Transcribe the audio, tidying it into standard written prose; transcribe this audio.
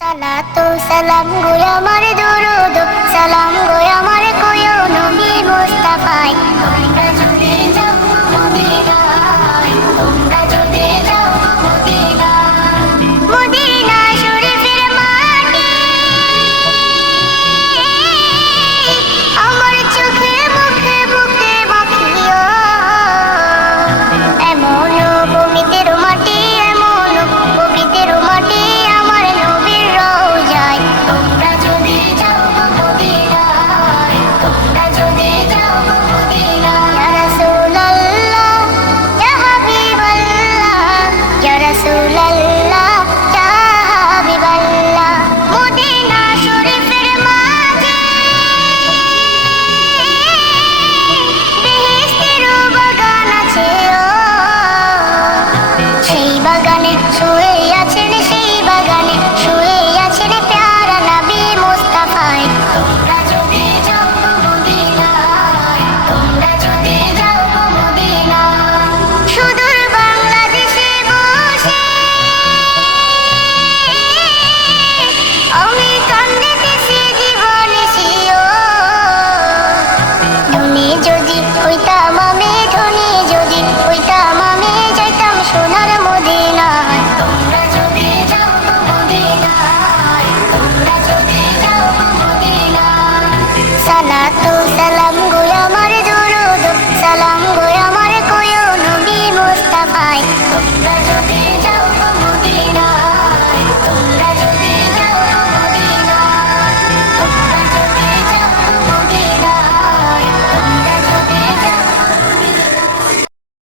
সালাতু সালাম গো আমার দুরুদ সালাম গো আমার কোয়ো নবী মুস্তাফায় তোমরা যদি যাও মদিনায় তোমরা যদি যাও মদিনায় মদিনা শরীফের মাটি আমার চোখে মুখে বুকে মাখিও এমন পবিত্র মাটি এমন পবিত্র মাটি আমার নবীর রওজায় তোমরা যদি যাও মদিনায় তোমরা যদি যাও মদিনায় ইয়া রাসূলুল্লাহ ইয়া হাবিবাল্লাহ ইয়া রাসূলুল্লাহ ইয়া হাবিবাল্লাহ মদিনা শরীফের মাঝে বেহেশতের বাগান আছে সেই বাগানে শুয়ে আছেন সেই বাগানে শুয়ে আছেন প্যারা নবী মুস্তাফায় তোমরা যদি যাও মদিনায় তোমরা যদি যাও মদিনায় সুদূর বাংলাদেশে বসে আমি কান্দিতেছি জীবনে শিও ধনী যদি হইতাম আমি ধনী যদি হইতাম আমি যাইতাম সোনার মদিনায় তোমরা যদি যাও মদিনায় তোমরা যদি যাও মদিনায় সালাতু সালাম গো আমার দুরুদ সালাম গো আমার কোয়ো নবী মুস্তাফায় তোমরা যদি